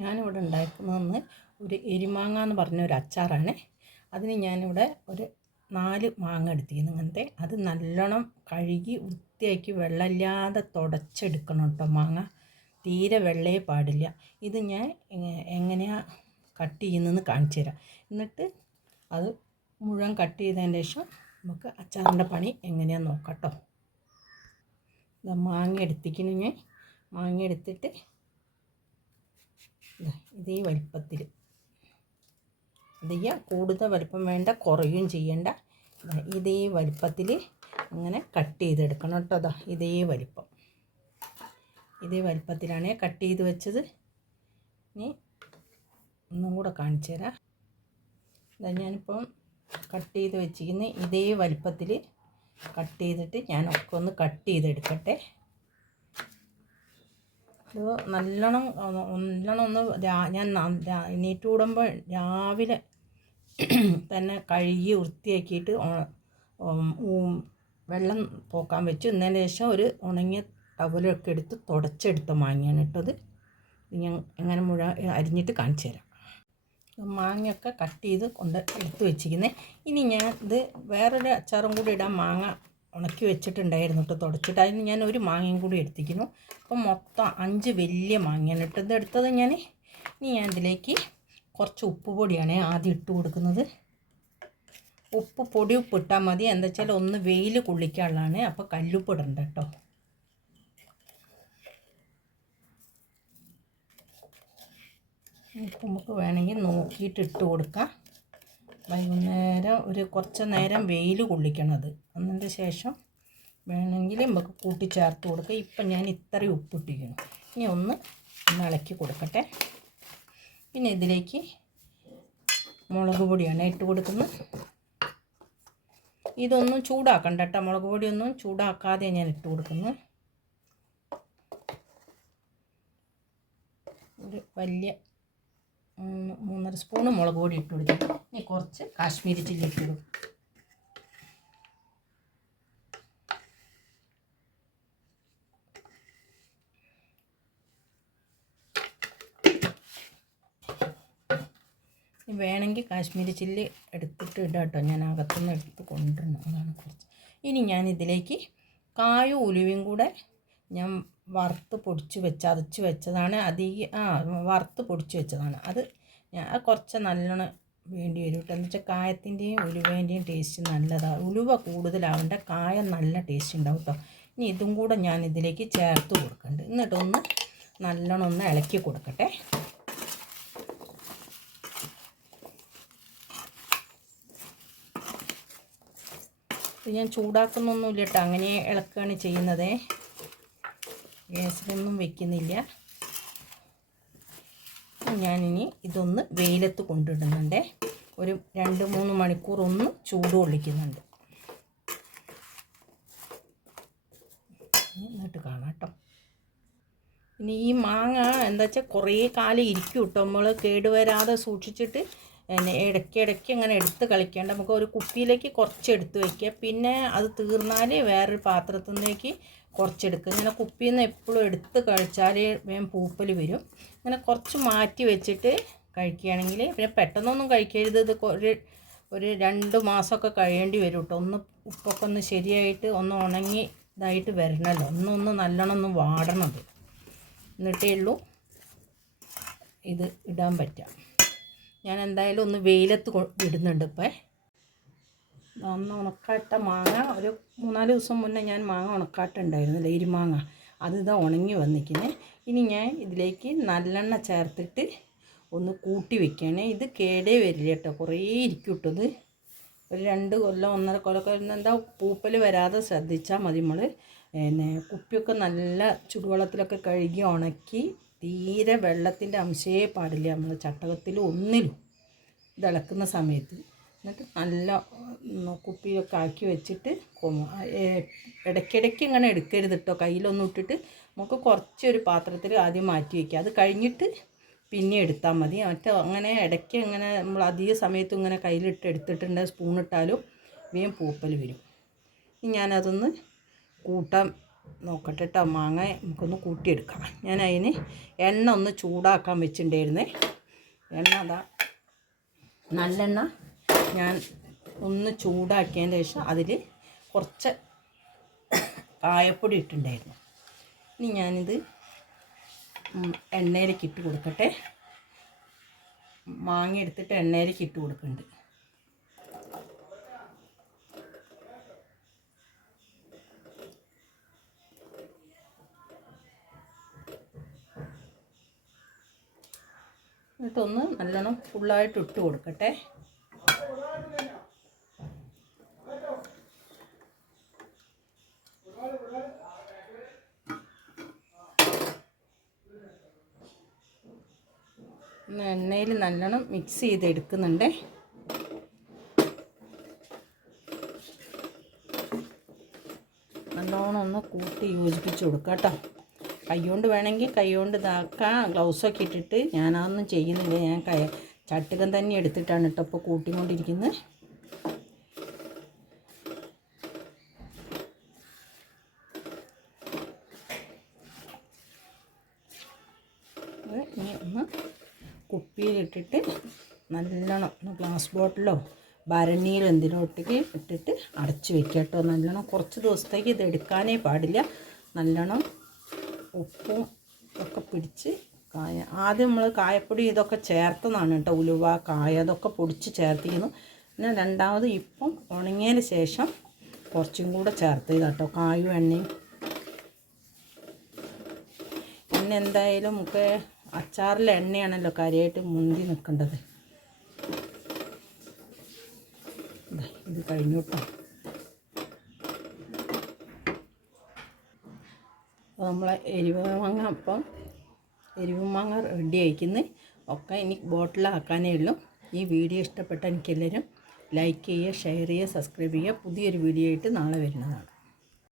ഞാനിവിടെ ഉണ്ടാക്കുന്നതെന്ന് ഒരു എരിമാങ്ങ എന്ന് പറഞ്ഞ ഒരു അച്ചാറാണ്. അതിന് ഞാനിവിടെ ഒരു നാല് മാങ്ങ എടുത്തിരുന്നു ഇങ്ങനത്തെ. അത് നല്ലോണം കഴുകി വൃത്തിയാക്കി വെള്ളമില്ലാതെ തുടച്ചെടുക്കണം കേട്ടോ മാങ്ങ. തീരെ വെള്ളയെ പാടില്ല. ഇത് ഞാൻ എങ്ങനെയാണ് കട്ട് ചെയ്യുന്നതെന്ന് കാണിച്ചു തരാം. എന്നിട്ട് അത് മുഴുവൻ കട്ട് ചെയ്തതിന് ശേഷം നമുക്ക് അച്ചാറിന്റെ പണി എങ്ങനെയാണെന്ന് നോക്കാം കേട്ടോ. മാങ്ങ എടുത്തിക്കണം ഞാൻ. മാങ്ങ എടുത്തിട്ട് ഇതേ വലിപ്പത്തിൽ ഇത് കൂടുതൽ വലിപ്പം വേണ്ട കുറയും ചെയ്യേണ്ട. ഇതേ വലിപ്പത്തിൽ ഇങ്ങനെ കട്ട് ചെയ്തെടുക്കണം കേട്ടോ. അതാ ഇതേ വലിപ്പം. ഇതേ വലിപ്പത്തിലാണ് കട്ട് ചെയ്ത് വെച്ചത്. ഇനി ഒന്നും കൂടെ കാണിച്ചു തരാം. ഇതാ ഞാനിപ്പം കട്ട് ചെയ്ത് വെച്ചിരിക്കുന്ന ഇതേ വലിപ്പത്തിൽ കട്ട് ചെയ്തിട്ട് ഞാനൊക്കെ ഒന്ന് കട്ട് ചെയ്തെടുക്കട്ടെ. ഇത് നല്ലോണം നല്ലോണം ഒന്ന് ഞാൻ എണീറ്റ് കൂടുമ്പോൾ രാവിലെ തന്നെ കഴുകി വൃത്തിയാക്കിയിട്ട് വെള്ളം പോക്കാൻ വെച്ചു. ഇന്നതിന് ശേഷം ഒരു ഉണങ്ങിയ ടവലൊക്കെ എടുത്ത് തുടച്ചെടുത്ത മാങ്ങയാണ് ഇട്ടത്. ഞാൻ എങ്ങനെ മുഴുവൻ അരിഞ്ഞിട്ട് കാണിച്ചു തരാം. മാങ്ങയൊക്കെ കട്ട് ചെയ്ത് കൊണ്ട് എടുത്ത് വെച്ചിരിക്കുന്നത് ഇനി ഞാൻ ഇത് വേറൊരു അച്ചാറും കൂടി ഇടാൻ മാങ്ങ ഉണക്കി വെച്ചിട്ടുണ്ടായിരുന്നു കേട്ടോ. തുടച്ചിട്ട് അതിന് ഞാൻ ഒരു മാങ്ങയും കൂടി എടുത്തിരിക്കുന്നു. അപ്പം മൊത്തം അഞ്ച് വലിയ മാങ്ങയാണ് ഇട്ടത് എടുത്തത് ഞാൻ ഇനി ഞാൻ ഇതിലേക്ക് കുറച്ച് ഉപ്പ് പൊടിയാണ് ആദ്യം ഇട്ട് കൊടുക്കുന്നത്. ഉപ്പ് പൊടി ഉപ്പ് ഇട്ടാൽ മതി. എന്താ വെച്ചാൽ ഒന്ന് വെയിൽ കുള്ളിക്കാനുള്ളതാണ്. അപ്പോൾ കല്ലുപ്പ് ഇടണ്ട കേട്ടോ. ഉപ്പ് നമുക്ക് വേണമെങ്കിൽ നോക്കിയിട്ട് ഇട്ട് കൊടുക്കാം. വൈകുന്നേരം ഒരു കുറച്ച് നേരം വെയിൽ കൊള്ളിക്കണത്. അതിന്റെ ശേഷം വേണമെങ്കിൽ നമുക്ക് കൂട്ടിച്ചേർത്ത് കൊടുക്കുക ഇപ്പം ഞാൻ ഇത്രയും ഉപ്പിട്ടിരിക്കുന്നു. ഇനി ഒന്ന് ഇളക്കി കൊടുക്കട്ടെ. പിന്നെ ഇതിലേക്ക് മുളക് പൊടിയാണ് ഇട്ട് കൊടുക്കുന്നത്. ഇതൊന്നും ചൂടാക്കണ്ട കേട്ടോ. മുളക് പൊടിയൊന്നും ചൂടാക്കാതെ ഞാൻ ഇട്ട് കൊടുക്കുന്നു. ഒരു വലിയ മൂന്നര സ്പൂണ് മുളക് പൊടി ഇട്ട് കൊടുക്കും. ഇനി കുറച്ച് കാശ്മീരി ചില്ലി ഇട്ട് കൊടുക്കും. വേണമെങ്കിൽ കാശ്മീരി ചില്ലി എടുത്തിട്ട് ഇടാം കേട്ടോ ഞാൻ അകത്തുനിന്ന് എടുത്ത് കൊണ്ടുവരണം അതാണ് കുറച്ച്. ഇനി ഞാൻ ഇതിലേക്ക് കായും ഉലുവയും കൂടെ ഞാൻ വറുത്ത് പൊടിച്ച് വെച്ച് അരച്ച് വെച്ചതാണ്. അധികം ആ വറുത്ത് പൊടിച്ച് വെച്ചതാണ്. അത് ഞാൻ കുറച്ച് നല്ലോണം വേണ്ടി വരും കേട്ടോ. എന്ന് വെച്ചാൽ കായത്തിന്റെയും ഉലുവേന്റെയും ടേസ്റ്റ് നല്ലതാണ് ഉലുവ കൂടുതലാവേണ്ട കായ നല്ല ടേസ്റ്റ് ഉണ്ടാവും കേട്ടോ. ഇനി ഇതും കൂടെ ഞാൻ ഇതിലേക്ക് ചേർത്ത് കൊടുക്കുന്നുണ്ട് എന്നിട്ടൊന്ന് നല്ലോണം ഒന്ന് ഇളക്കി കൊടുക്കട്ടെ. ഞാൻ ചൂടാക്കുന്നൊന്നുമില്ല കേട്ടോ. അങ്ങനെ ഇളക്കുകയാണ് ചെയ്യുന്നത്. ഗ്യാസിലൊന്നും വെക്കുന്നില്ല. ഞാനിനി ഇതൊന്ന് വെയിലത്ത് കൊണ്ടിടുന്നുണ്ട്. ഒരു രണ്ട് മൂന്ന് മണിക്കൂർ ഒന്ന് ചൂട് കൊള്ളിക്കുന്നുണ്ട്. എന്നിട്ട് കാണാം കേട്ടോ. ഇനി ഈ മാങ്ങ എന്താ വെച്ചാൽ കുറേ കാലം ഇരിക്കും കേട്ടോ. നമ്മൾ കേടുവരാതെ സൂക്ഷിച്ചിട്ട് പിന്നെ ഇടയ്ക്ക് ഇടയ്ക്ക് അങ്ങനെ എടുത്ത് കളിക്കേണ്ട. നമുക്ക് ഒരു കുപ്പിയിലേക്ക് കുറച്ച് എടുത്ത് വയ്ക്കുക പിന്നെ അത് തീർന്നാൽ വേറൊരു പാത്രത്തിലേക്ക് കുറച്ചെടുക്കുക ഇങ്ങനെ കുപ്പിയിൽ നിന്ന് എപ്പോഴും എടുത്ത് കഴിച്ചാൽ വേഗം പൂപ്പൽ വരും. ഇങ്ങനെ കുറച്ച് മാറ്റി വെച്ചിട്ട് കഴിക്കുകയാണെങ്കിൽ പിന്നെ പെട്ടെന്നൊന്നും കഴിക്കരുത്. ഇത് ഒരു ഒരു രണ്ട് മാസമൊക്കെ കഴിയേണ്ടി വരും കേട്ടോ. ഒന്ന് ഉപ്പൊക്കെ ഒന്ന് ശരിയായിട്ട് ഒന്ന് ഉണങ്ങി ഇതായിട്ട് വരണമല്ലോ ഒന്നൊന്ന് നല്ലോണം ഒന്ന് വാടണത് എന്നിട്ടേ ഉള്ളൂ ഇത് ഇടാൻ പറ്റുക. ഞാൻ എന്തായാലും ഒന്ന് വെയിലത്ത് ഇടുന്നുണ്ട് ഇപ്പം. അന്ന് ഉണക്കാട്ട മാങ്ങ ഒരു മൂന്നാൽ ദിവസം മുന്നേ ഞാൻ മാങ്ങ ഉണക്കാട്ടുണ്ടായിരുന്നില്ല എരിമാങ്ങ. അത് ഇതാ ഉണങ്ങി വന്നിരിക്കുന്നത് ഇനി ഞാൻ ഇതിലേക്ക് നല്ലെണ്ണ ചേർത്തിട്ട് ഒന്ന് കൂട്ടി വെക്കുകയാണ്. ഇത് കേടേ വരില്ല കേട്ടോ കുറേ ഇരിക്കും ഇട്ടത് ഒരു രണ്ട് കൊല്ലം ഒന്നര കൊല്ലം എന്താ പൂപ്പൽ വരാതെ ശ്രദ്ധിച്ചാൽ മതി നമ്മൾ പിന്നെ കുപ്പിയൊക്കെ നല്ല ചുടുവെള്ളത്തിലൊക്കെ കഴുകി ഉണക്കി തീരെ വെള്ളത്തിന്റെ അംശയേ പാടില്ല നമ്മൾ ചട്ടകത്തിൽ ഒന്നിലും. ഇളക്കുന്ന സമയത്ത്. എന്നിട്ട് നല്ല കുപ്പിയൊക്കെ ആക്കി വെച്ചിട്ട് ഇടയ്ക്കിടയ്ക്ക് ഇങ്ങനെ എടുക്കരുത് കേട്ടോ കയ്യിലൊന്നും ഇട്ടിട്ട് നമുക്ക് കുറച്ചൊരു പാത്രത്തിൽ ആദ്യം മാറ്റി വയ്ക്കുക അത് കഴിഞ്ഞിട്ട് പിന്നെ എടുത്താൽ മതി. മറ്റേ അങ്ങനെ ഇടയ്ക്ക് ഇങ്ങനെ നമ്മൾ അധിക സമയത്ത് ഇങ്ങനെ കയ്യിലിട്ട് എടുത്തിട്ടുണ്ട്. സ്പൂൺ ഇട്ടാലും വേഗം പൂപ്പൽ വരും. ഞാനതൊന്ന് കൂട്ടാൻ നോക്കട്ടെ കേട്ടോ മാങ്ങ നമുക്കൊന്ന് കൂട്ടിയെടുക്കാം. ഞാൻ അതിന് എണ്ണ ഒന്ന് ചൂടാക്കാൻ വെച്ചിട്ടുണ്ടായിരുന്നേ. എണ്ണ അതാ നല്ലെണ്ണ ഞാൻ ഒന്ന് ചൂടാക്കിയതിന് ശേഷം അതിൽ കുറച്ച് കായപ്പൊടി ഇട്ടിട്ടുണ്ടായിരുന്നു. ഇനി ഞാനിത് എണ്ണയിലേക്ക് ഇട്ട് കൊടുക്കട്ടെ. മാങ്ങ എടുത്തിട്ട് എണ്ണയിലേക്ക് ഇട്ട് കൊടുക്കുന്നുണ്ട് എന്നിട്ടൊന്ന് നല്ലോണം ഫുള്ളായിട്ട് ഇട്ട് കൊടുക്കട്ടെ. എണ്ണയിൽ നല്ലോണം മിക്സ് ചെയ്ത് എടുക്കുന്നുണ്ട് നല്ലോണം ഒന്ന് കൂട്ടി യോജിപ്പിച്ച് കൊടുക്കുക കേട്ടോ. കൈകൊണ്ട് വേണമെങ്കിൽ കൈകൊണ്ട് ഇതാക്കാം. ഗ്ലൗസൊക്കെ ഇട്ടിട്ട് ഞാനതൊന്നും ചെയ്യുന്നില്ല. ഞാൻ കൈ ചട്ടുകം തന്നെ എടുത്തിട്ടാണ് കേട്ടോ ഇപ്പോൾ കൂട്ടിക്കൊണ്ടിരിക്കുന്നത് ഇനി ഒന്ന് കുപ്പിയിലിട്ടിട്ട് നല്ലോണം ഗ്ലാസ് ബോട്ടിലോ ഭരണിയിലോ എന്തിനോട്ടേക്ക് ഇട്ടിട്ട് അടച്ചു വെക്കുക കേട്ടോ. നല്ലോണം കുറച്ച് ദിവസത്തേക്ക് ഇത് എടുക്കാനേ പാടില്ല. നല്ലോണം ഉപ്പും ഒക്കെ പിടിച്ച് കായ ആദ്യം നമ്മൾ കായപ്പൊടി ഇതൊക്കെ ചേർത്തതാണ് കേട്ടോ. ഉലുവ കായ അതൊക്കെ പൊടിച്ച് ചേർത്തിക്കുന്നു പിന്നെ രണ്ടാമത് ഇപ്പം ഉണങ്ങിയതിന് ശേഷം കുറച്ചും കൂടെ ചേർത്ത് കേട്ടോ. കായും എണ്ണയും. പിന്നെ എന്തായാലും നമുക്ക് അച്ചാറിലെ എണ്ണയാണല്ലോ കാര്യമായിട്ട് മുന്തി നിൽക്കേണ്ടത്. ഇത് കഴിഞ്ഞു കേട്ടോ നമ്മളെ എരിവ് മാങ്ങ അപ്പം എരിവ് മാങ്ങ റെഡി ആയിക്കുന്നു. ഒക്കെ ഇനി ബോട്ടിലാക്കാനേ ഉള്ളൂ. ഈ വീഡിയോ ഇഷ്ടപ്പെട്ട എനിക്കെല്ലാവരും ലൈക്ക് ചെയ്യുക ഷെയർ ചെയ്യുക സബ്സ്ക്രൈബ് ചെയ്യുക. പുതിയൊരു വീഡിയോ ആയിട്ട് നാളെ വരുന്നതാണ്.